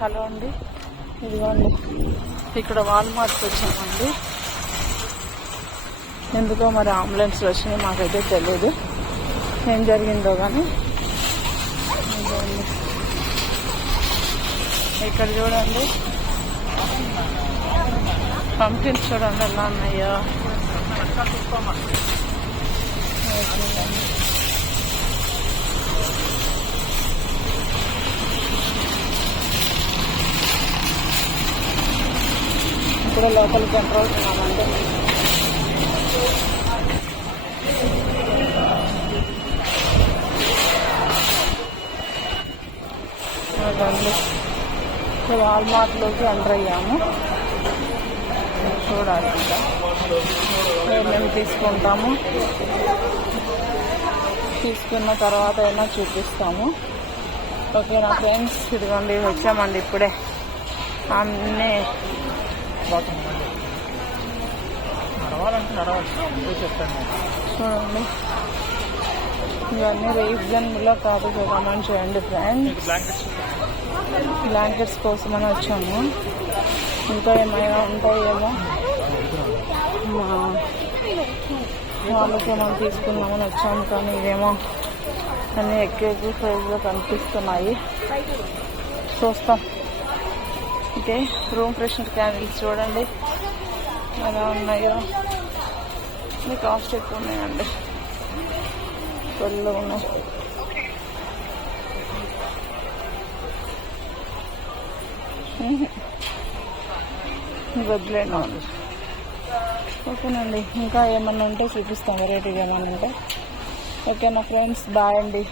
Hello అండి, ఇదిగోండి ఇక్కడ వాల్మార్ట్కి వచ్చామండి. ఎందుకో మరి అంబులెన్స్ వచ్చినాయి, మాకైతే తెలియదు ఏం జరిగిందో కానీ. ఇక్కడ చూడండి పంపిన్స్ చూడండి ఎలా ఉన్నాయో. ఇప్పుడు లోపలికి ఎంటర్ అవుతున్నామండి. అదండి వాల్మార్ట్లోకి ఎంటర్ అయ్యాము. చూడాలి ఇంకా ఏమేమి తీసుకుంటాము, తీసుకున్న తర్వాత అయినా చూపిస్తాము. ఓకేనా ఫ్రెండ్స్, ఇదిగోండి వచ్చామండి ఇప్పుడే. అన్నీ చూడండి, ఇవన్నీ రీజనబుల్లో కాదు చూడమని చూడండి ఫ్రెండ్స్. బ్లాంకెట్స్ కోసమని వచ్చాము. ఇంకా ఏమైనా ఉంటాయేమో వాళ్ళకి మనం తీసుకుందామని వచ్చాము, కానీ ఇవేమో అన్నీ ఎక్కువ సైజులో కనిపిస్తున్నాయి. చూస్తాం. ఓకే, రూమ్ ఫ్రెషనర్ క్యాండిల్స్ చూడండి ఎలా ఉన్నాయో. ఇది కాస్ట్ ఎక్కువ ఉన్నాయండి, ఫుల్గా ఉన్నాయి. వదిలేండి. ఓకేనండి, ఇంకా ఏమన్నా ఉంటే చూపిస్తాం, వెరైటీగా ఏమన్నా ఉంటే. ఓకేనా ఫ్రెండ్స్, బాయ్ అండి.